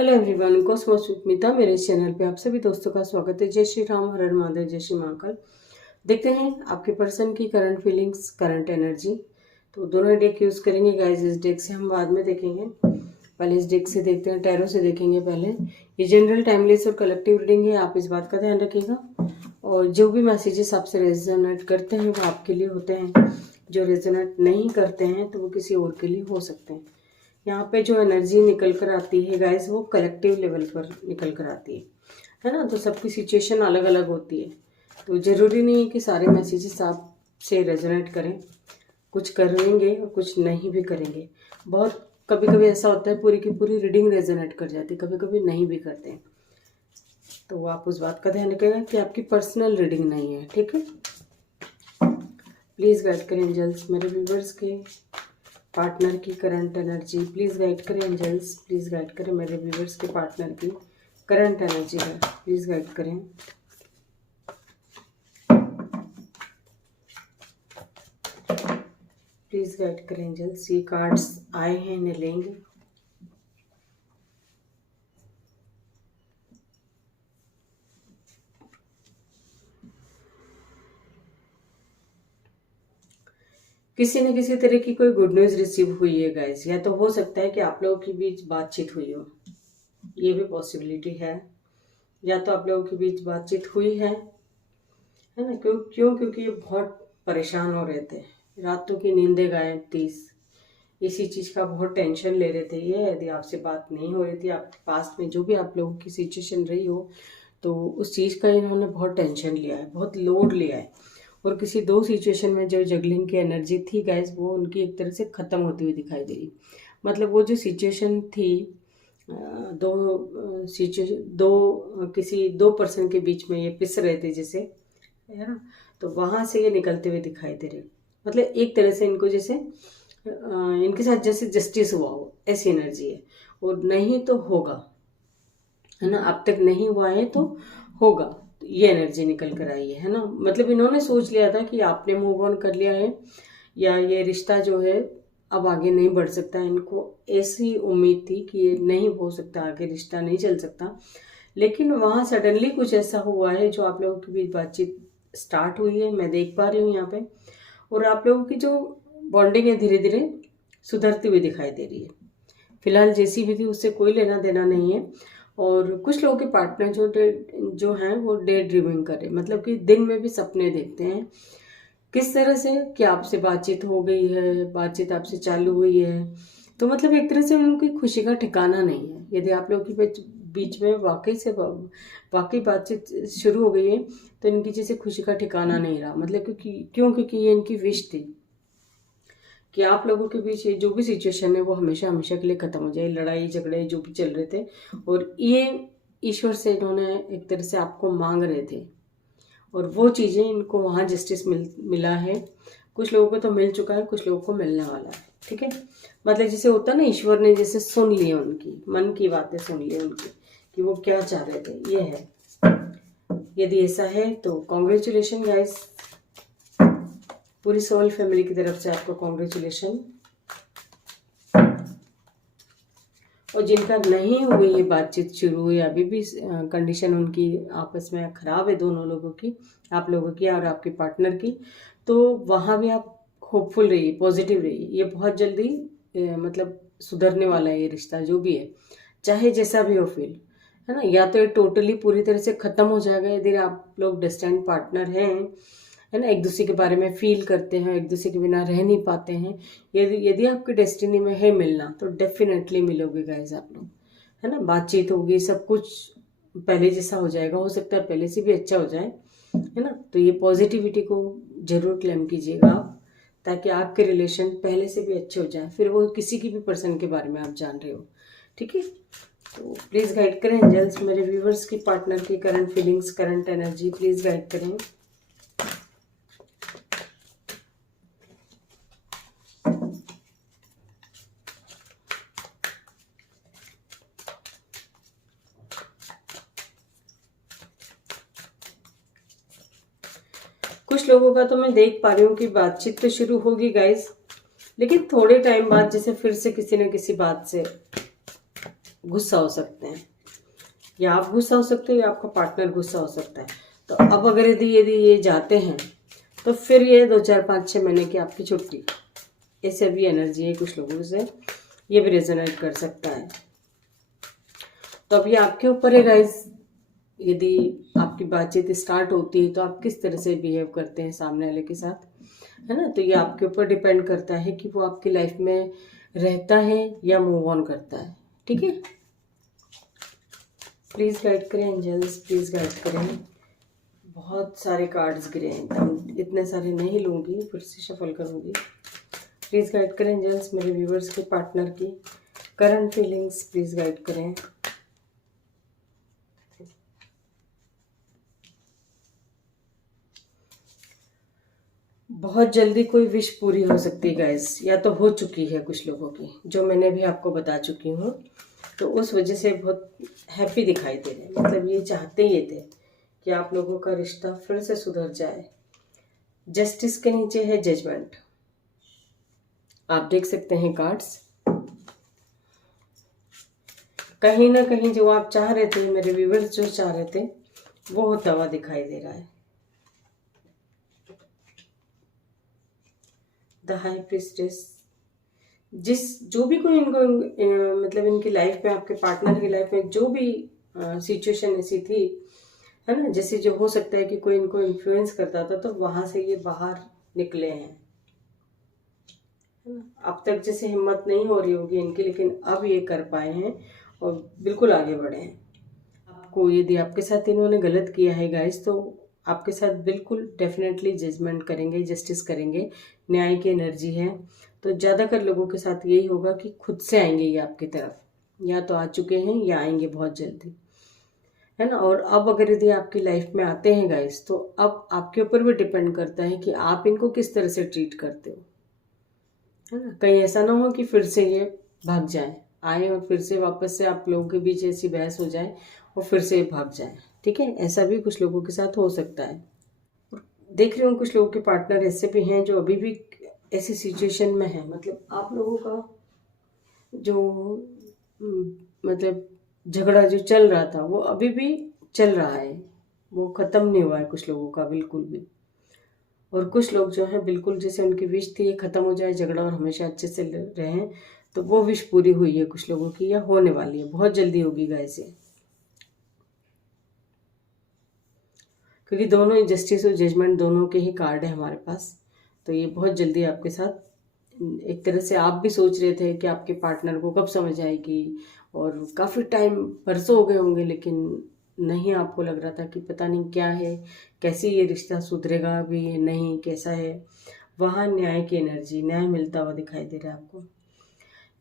Hello everyone, Cosmos with मिता मेरे channel पे आप सभी दोस्तों का स्वागत है। जय श्री राम, हर हर महादेव, जय श्री महाकाल। देखते हैं आपके पर्सन की करंट फीलिंग्स, करंट एनर्जी। तो दोनों डेक यूज करेंगे गाइस। इस डेक से हम बाद में देखेंगे, पहले इस डेक से देखते हैं, टैरो से देखेंगे पहले। ये जनरल, टाइमलेस और कलेक्टिव रीडिंग है, आप इस बात का ध्यान रखिएगा। और जो भी मैसेजेस आपसे रेजोनेट करते हैं वो आपके लिए होते हैं, जो रेजोनेट नहीं करते हैं तो वो किसी और के लिए हो सकते हैं। यहाँ पे जो एनर्जी निकल कर आती है गाइस, वो कलेक्टिव लेवल पर निकल कर आती है ना। तो सबकी सिचुएशन अलग अलग होती है, तो ज़रूरी नहीं है कि सारे मैसेजेस आपसे रेजोनेट करें। कुछ करेंगे और कुछ नहीं भी करेंगे। बहुत कभी कभी ऐसा होता है पूरी की पूरी रीडिंग रेजोनेट कर जाती है, कभी कभी नहीं भी करते हैं। तो आप उस बात का ध्यान रखिएगा कि आपकी पर्सनल रीडिंग नहीं है, ठीक है। प्लीज़ गाइड करें एंजल्स मेरे व्यूवर्स के पार्टनर की करंट एनर्जी। प्लीज़ गाइड करें एंजल्स, प्लीज़ गाइड करें मेरे व्यूवर्स के पार्टनर की करंट एनर्जी है। प्लीज़ गाइड करें। प्लीज़ गाइड करें एंजल्स। ये कार्ड्स आए हैं, इन्हें लेंगे। किसी न किसी तरह की कोई गुड न्यूज़ रिसीव हुई है गाइस। या तो हो सकता है कि आप लोगों के बीच बातचीत हुई हो, ये भी पॉसिबिलिटी है। या तो आप लोगों के बीच बातचीत हुई है ना। क्योंकि ये बहुत परेशान हो रहे थे, रातों की नींदें गायब थी, इसी चीज़ का बहुत टेंशन ले रहे थे ये। यदि आपसे बात नहीं हो रही थी, आप पास्ट में जो भी आप लोगों की सिचुएशन रही हो, तो उस चीज़ का इन्होंने बहुत टेंशन लिया है, बहुत लोड लिया है। और किसी दो सिचुएशन में जो जगलिंग की एनर्जी थी गाइस, वो उनकी एक तरह से ख़त्म होती हुई दिखाई दे रही। मतलब वो जो सिचुएशन थी, दो सिचुएशन, किसी दो पर्सन के बीच में ये पिस रहे थे जैसे, है ना। तो वहाँ से ये निकलते हुए दिखाई दे रहे। मतलब एक तरह से इनको जैसे इनके साथ जैसे जस्टिस हुआ हो, ऐसी एनर्जी है। और नहीं तो होगा, है ना। अब तक नहीं हुआ है तो होगा, ये एनर्जी निकल कर आई है ना। मतलब इन्होंने सोच लिया था कि आपने मूव ऑन कर लिया है, या ये रिश्ता जो है अब आगे नहीं बढ़ सकता। इनको ऐसी उम्मीद थी कि ये नहीं हो सकता, आगे रिश्ता नहीं चल सकता। लेकिन वहाँ सडनली कुछ ऐसा हुआ है जो आप लोगों के बीच बातचीत स्टार्ट हुई है, मैं देख पा रही हूँ यहाँ पे। और आप लोगों की जो बॉन्डिंग है धीरे धीरे सुधरती हुई दिखाई दे रही है। फिलहाल जैसी भी थी उससे कोई लेना देना नहीं है। और कुछ लोगों के पार्टनर जो हैं वो डे ड्रीमिंग कर रहे हैं, मतलब कि दिन में भी सपने देखते हैं। किस तरह से कि आपसे बातचीत हो गई है, बातचीत आपसे चालू हुई है, तो मतलब एक तरह से उनकी खुशी का ठिकाना नहीं है। यदि आप लोगों के बीच में वाकई बातचीत शुरू हो गई है, तो इनकी जैसे खुशी का ठिकाना नहीं रहा। मतलब क्योंकि ये इनकी विश थी कि आप लोगों के बीच ये जो भी सिचुएशन है वो हमेशा हमेशा के लिए खत्म हो जाए, लड़ाई झगड़े जो भी चल रहे थे। और ये ईश्वर से इन्होंने एक तरह से आपको मांग रहे थे, और वो चीज़ें इनको वहाँ जस्टिस मिला है। कुछ लोगों को तो मिल चुका है, कुछ लोगों को मिलने वाला है, ठीक है। मतलब जैसे होता है ना, ईश्वर ने जैसे सुन लिए, उनकी मन की बातें सुन ली उनकी, कि वो क्या चाह रहे थे, ये है। यदि ऐसा है तो कॉन्ग्रेचुलेशन गाइस, पूरी सोल फैमिली की तरफ से आपको कॉन्ग्रेचुलेशन। और जिनका नहीं हुई ये बातचीत शुरू हुई, अभी भी कंडीशन उनकी आपस में खराब है, दोनों लोगों की, आप लोगों की और आपके पार्टनर की, तो वहाँ भी आप होपफुल रहिए, पॉजिटिव रहिए। ये बहुत जल्दी मतलब सुधरने वाला है ये रिश्ता, जो भी है, चाहे जैसा भी हो फील, है ना। या तो ये टोटली पूरी तरह से ख़त्म हो जाएगा यदि आप लोग डिस्टेंट पार्टनर हैं, है ना, एक दूसरे के बारे में फील करते हैं, एक दूसरे के बिना रह नहीं पाते हैं। यदि आपकी डेस्टिनी में है मिलना, तो डेफिनेटली मिलोगे गाइज आप लोग, है ना। बातचीत होगी, सब कुछ पहले जैसा हो जाएगा, हो सकता है पहले से भी अच्छा हो जाए, है ना। तो ये पॉजिटिविटी को जरूर क्लेम कीजिएगा आप, ताकि आपके रिलेशन पहले से भी अच्छे हो जाए, फिर वो किसी की भी पर्सन के बारे में आप जान रहे हो, ठीक है। तो प्लीज़ गाइड करें एंजल्स मेरे व्यूवर्स की पार्टनर की current feelings, current energy, please guide करें। कुछ लोगों का तो मैं देख पा रही हूँ कि बातचीत तो शुरू होगी गाइस, लेकिन थोड़े टाइम बाद जैसे फिर से किसी न किसी बात से गुस्सा हो सकते हैं, या आप गुस्सा हो सकते हो या आपका पार्टनर गुस्सा हो सकता है। तो अब अगर यदि ये जाते हैं तो फिर ये 2 4 5 6 महीने की आपकी छुट्टी, ऐसे भी एनर्जी है कुछ लोगों से, ये भी रेजोनेट कर सकता है। तो अब ये आपके ऊपर है गाइस, यदि आपकी बातचीत स्टार्ट होती है तो आप किस तरह से बिहेव करते हैं सामने वाले के साथ, है ना। तो ये आपके ऊपर डिपेंड करता है कि वो आपकी लाइफ में रहता है या मूव ऑन करता है, ठीक है। प्लीज़ गाइड करें एंजल्स, प्लीज़ गाइड करें। बहुत सारे कार्ड्स गिरे हैं, तो इतने सारे नहीं लूँगी, फिर से शफल करूँगी। प्लीज़ गाइड करें एंजल्स मेरे व्यूवर्स के पार्टनर की करंट फीलिंग्स, प्लीज़ गाइड करें। बहुत जल्दी कोई विश पूरी हो सकती है गाइस, या तो हो चुकी है कुछ लोगों की, जो मैंने भी आपको बता चुकी हूँ। तो उस वजह से बहुत हैप्पी दिखाई दे रहे हैं, मतलब ये चाहते ही थे कि आप लोगों का रिश्ता फिर से सुधर जाए। जस्टिस के नीचे है जजमेंट, आप देख सकते हैं कार्ड्स। कहीं ना कहीं जो आप चाह रहे थे, मेरे व्यूवर्स जो चाह रहे थे, वो होता हुआ दिखाई दे रहा है। द हाई प्रीस्टेस, जो भी कोई इनको मतलब इनकी लाइफ में, आपके पार्टनर की लाइफ में जो भी सिचुएशन ऐसी थी, है ना, जैसे जो हो सकता है कि कोई इनको इन्फ्लुएंस करता था, तो वहां से ये बाहर निकले हैं, है ना। अब तक जैसे हिम्मत नहीं हो रही होगी इनकी, लेकिन अब ये कर पाए हैं और बिल्कुल आगे बढ़े हैं। आपको यदि आपके साथ इन्होंने गलत किया है गाइस, तो आपके साथ बिल्कुल डेफिनेटली जजमेंट करेंगे, जस्टिस करेंगे, न्याय की एनर्जी है। तो ज़्यादातर लोगों के साथ यही होगा कि खुद से आएंगे ये आपकी तरफ, या तो आ चुके हैं या आएंगे बहुत जल्दी, है ना। और अब अगर यदि आपकी लाइफ में आते हैं गाइस, तो अब आपके ऊपर भी डिपेंड करता है कि आप इनको किस तरह से ट्रीट करते हो, है ना। कहीं ऐसा ना हो कि फिर से ये भाग जाए, आए और फिर से वापस से आप लोगों के बीच ऐसी बहस हो जाए और फिर से ये भाग जाए, ठीक है। ऐसा भी कुछ लोगों के साथ हो सकता है। देख रहे हो कुछ लोगों के पार्टनर ऐसे भी हैं जो अभी भी ऐसी सिचुएशन में है, मतलब आप लोगों का जो मतलब झगड़ा जो चल रहा था वो अभी भी चल रहा है, वो ख़त्म नहीं हुआ है कुछ लोगों का बिल्कुल भी। और कुछ लोग जो हैं बिल्कुल जैसे उनकी विश थी ये ख़त्म हो जाए झगड़ा और हमेशा अच्छे से रहें, तो वो विश पूरी हुई है कुछ लोगों की, या होने वाली है, बहुत जल्दी होगी गाइस ये। क्योंकि दोनों ही जस्टिस और जजमेंट दोनों के ही कार्ड है हमारे पास, तो ये बहुत जल्दी आपके साथ, एक तरह से आप भी सोच रहे थे कि आपके पार्टनर को कब समझ आएगी, और काफ़ी टाइम बरसों हो गए होंगे, लेकिन नहीं, आपको लग रहा था कि पता नहीं क्या है, कैसे ये रिश्ता सुधरेगा भी नहीं, कैसा है। वहाँ न्याय की एनर्जी, न्याय मिलता हुआ दिखाई दे रहा है आपको।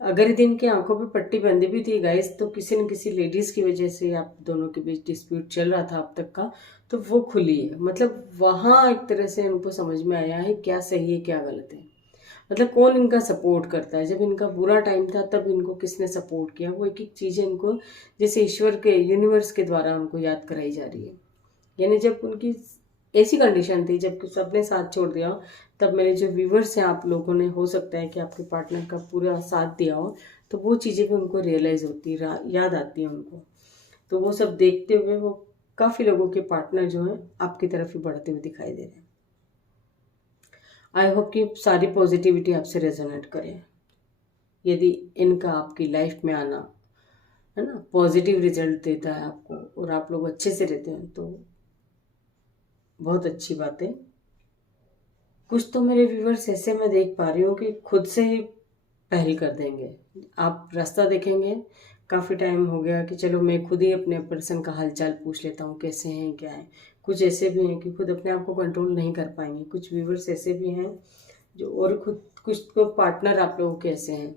अगर दिन की आंखों पे पट्टी बंधी भी थी गाइस, तो किसी न किसी लेडीज की वजह से आप दोनों के बीच डिस्प्यूट चल रहा था अब तक का, तो वो खुली है। मतलब वहाँ एक तरह से उनको समझ में आया है क्या सही है क्या गलत है, मतलब कौन इनका सपोर्ट करता है। जब इनका बुरा टाइम था तब इनको किसने सपोर्ट किया, वो एक एक चीज़ें इनको जैसे ईश्वर के, यूनिवर्स के द्वारा उनको याद कराई जा रही है। यानी जब उनकी ऐसी कंडीशन थी, जब सबने साथ छोड़ दिया, तब मेरे जो व्यूवर्स हैं आप लोगों ने, हो सकता है कि आपके पार्टनर का पूरा साथ दिया हो, तो वो चीज़ें भी उनको रियलाइज़ होती है, याद आती है उनको। तो वो सब देखते हुए वो काफ़ी लोगों के पार्टनर जो हैं आपकी तरफ ही बढ़ते हुए दिखाई दे रहे हैं। आई होप कि सारी पॉजिटिविटी आपसे रेजोनेट करे। यदि इनका आपकी लाइफ में आना, है ना, पॉजिटिव रिजल्ट देता है आपको और आप लोग अच्छे से रहते हैं, तो बहुत अच्छी बात है। कुछ तो मेरे व्यूवर्स ऐसे मैं देख पा रही हूँ कि खुद से ही पहल कर देंगे। आप रास्ता देखेंगे, काफ़ी टाइम हो गया कि चलो मैं खुद ही अपने पर्सन का हालचाल पूछ लेता हूँ, कैसे हैं क्या है। कुछ ऐसे भी हैं कि खुद अपने आप को कंट्रोल नहीं कर पाएंगे। कुछ व्यूवर्स ऐसे भी हैं जो, और खुद कुछ तो पार्टनर आप लोगों के ऐसे हैं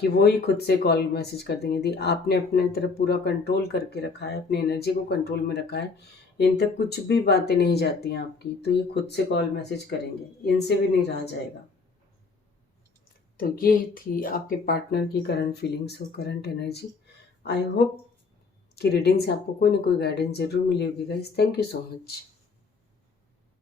कि वो ही खुद से कॉल मैसेज कर देंगे। यदि आपने अपने तरफ पूरा कंट्रोल करके रखा है, अपनी एनर्जी को कंट्रोल में रखा है, इन तक कुछ भी बातें नहीं जाती हैं आपकी, तो ये खुद से कॉल मैसेज करेंगे, इनसे भी नहीं रहा जाएगा। तो ये थी आपके पार्टनर की करंट फीलिंग्स और करंट एनर्जी। आई होप कि रीडिंग से आपको कोई ना कोई गाइडेंस जरूर मिली होगी guys. Thank you so much.